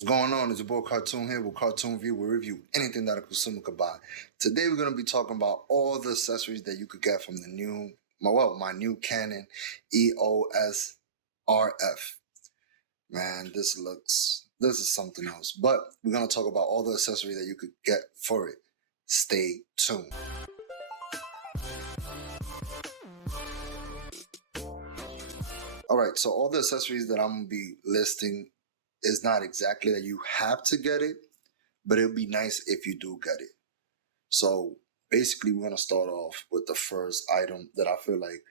What's going on? It's your boy Cartoon here with Cartoon View. We review anything that a consumer could buy. Today we're going to be talking about all the accessories that you could get from my new Canon EOS RF. Man, this is something else. But we're going to talk about all the accessories that you could get for it. Stay tuned. All right, so all the accessories that I'm going to be listing is not exactly that you have to get it, but it would be nice if you do get it. So basically, we're going to start off with the first item that I feel like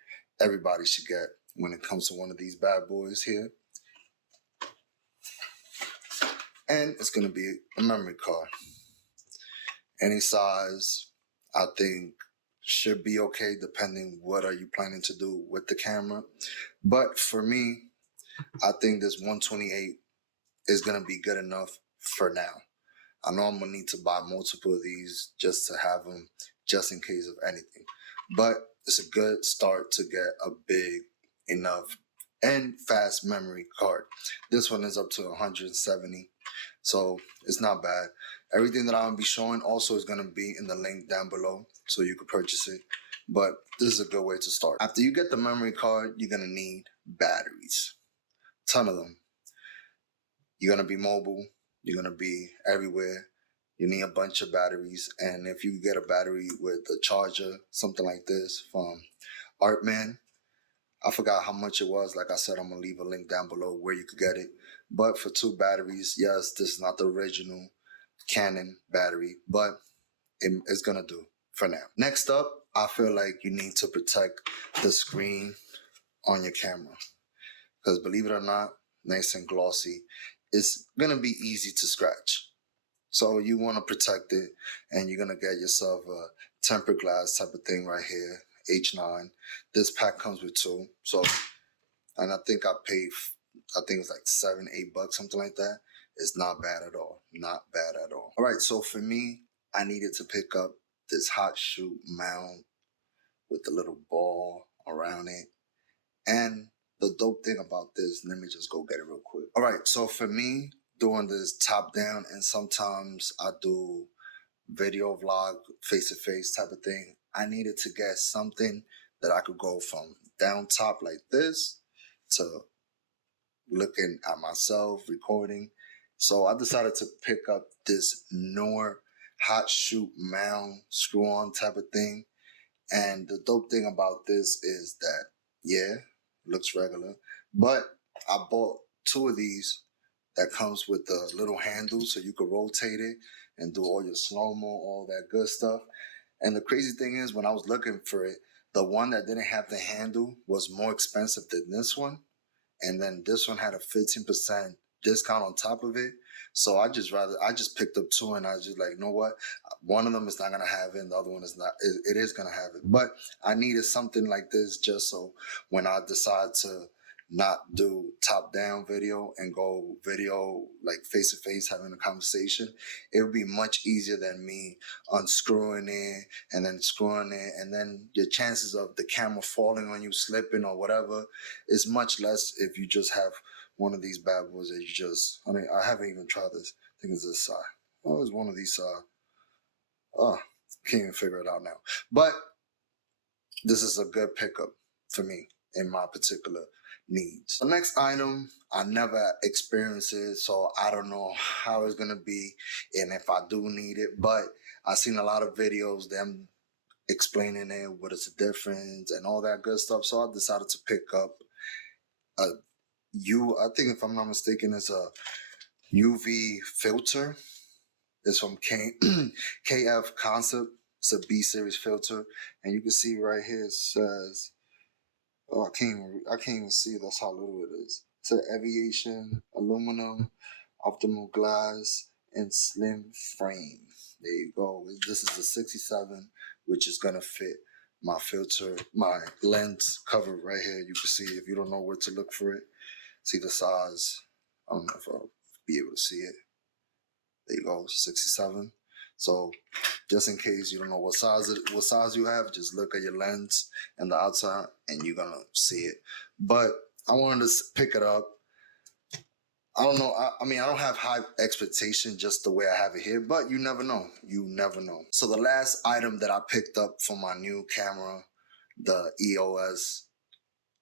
everybody should get when it comes to one of these bad boys here. And it's going to be a memory card. Any size, I think, should be okay depending what are you planning to do with the camera. But for me, I think this 128 is going to be good enough for now. I know I'm going to need to buy multiple of these just to have them just in case of anything. But it's a good start to get a big enough and fast memory card. This one is up to 170, so it's not bad. Everything that I'm going to be showing also is going to be in the link down below so you can purchase it. But this is a good way to start. After you get the memory card, you're going to need batteries. Ton of them. You're going to be mobile. You're going to be everywhere. You need a bunch of batteries. And if you get a battery with a charger, something like this from Artman, I forgot how much it was. Like I said, I'm going to leave a link down below where you could get it. But for 2 batteries, yes, this is not the original Canon battery, but it's going to do for now. Next up, I feel like you need to protect the screen on your camera. Because believe it or not, nice and glossy, it's going to be easy to scratch. So you want to protect it, and you're going to get yourself a tempered glass type of thing right here, H9. This pack comes with 2. So, and I think it's like $7-8, something like that. It's not bad at all. Not bad at all. All right, so for me, I needed to pick up this hot shoe mount with the little ball around it. And the dope thing about this, let me just go get it real quick. All right, so for me, doing this top down, and sometimes I do video vlog, face-to-face type of thing, I needed to get something that I could go from down top like this to looking at myself, recording. So I decided to pick up this newer hot shoe mount screw-on type of thing. And the dope thing about this is that, yeah, looks regular, but I bought 2 of these that comes with the little handle so you could rotate it and do all your slow-mo, all that good stuff. And the crazy thing is, when I was looking for it, the one that didn't have the handle was more expensive than this one. And then this one had a 15% discount on top of it. So I just picked up 2, and I was just like, you know what? One of them is not going to have it, and the other one is not. It is going to have it. But I needed something like this just so when I decide to not do top down video and go video like face to face having a conversation, it would be much easier than me unscrewing it and then screwing it, and then your chances of the camera falling on you, slipping or whatever is much less if you just have one of these bad boys that I haven't even tried this. I think it's this side. Oh, it's one of these can't even figure it out now. But this is a good pickup for me in my particular needs. The next item, I never experienced it, so I don't know how it's gonna be and if I do need it, but I've seen a lot of videos, them explaining it, what is the difference and all that good stuff. So I decided to pick up I think if I'm not mistaken, it's a UV filter. It's from KF Concept. It's a B series filter, and you can see right here it says, oh, I can't even see. That's how little it is. It says aviation, aluminum, optimal glass, and slim frame. There you go. This is a 67, which is gonna fit my filter, my lens cover right here. You can see if you don't know where to look for it. See the size. I don't know if I'll be able to see it. There you go, 67. So just in case you don't know what size you have, just look at your lens and the outside and you're gonna see it. But I wanted to pick it up. I don't know. I mean, I don't have high expectation just the way I have it here, but you never know. You never know. So the last item that I picked up for my new camera, the EOS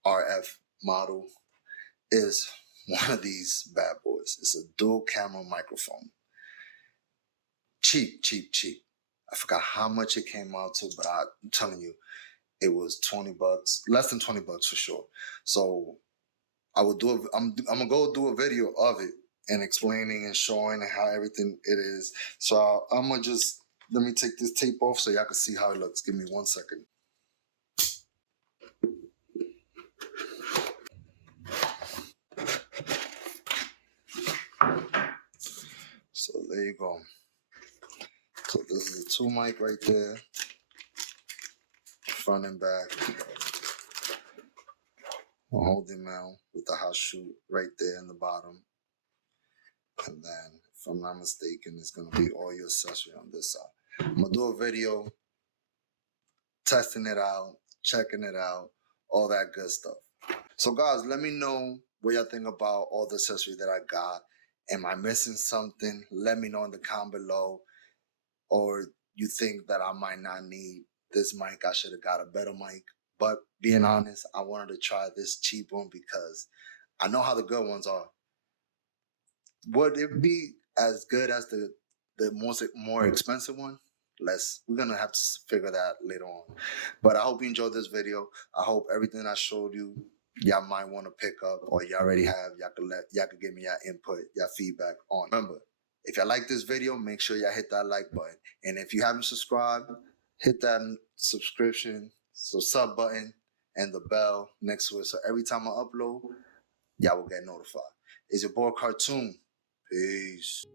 RF model, is one of these bad boys. It's a dual camera microphone. Cheap, cheap, cheap. I forgot how much it came out to, but I'm telling you, it was $20, less than $20 for sure. So I will do. I'm gonna go do a video of it and explaining and showing how everything it is. So I'm gonna just let me take this tape off so y'all can see how it looks. Give me 1 second. So there you go. So this is the 2 mic right there, front and back. I'll hold him out with the hot shoe right there in the bottom. And then, if I'm not mistaken, it's gonna be all your accessory on this side. I'm gonna do a video testing it out, checking it out, all that good stuff. So guys, let me know what y'all think about all the accessories that I got. Am I missing something? Let me know in the comment below. Or you think that I might not need this mic, I should have got a better mic. But being honest, I wanted to try this cheap one because I know how the good ones are. Would it be as good as the more expensive one? We're gonna have to figure that later on. But I hope you enjoyed this video. I hope everything I showed you, y'all might want to pick up, or you already have. Y'all could give me your input, your feedback on. Remember, if y'all like this video, make sure y'all hit that like button. And if you haven't subscribed, hit that sub button and the bell next to it. So every time I upload, y'all will get notified. It's your boy Cartoon. Peace.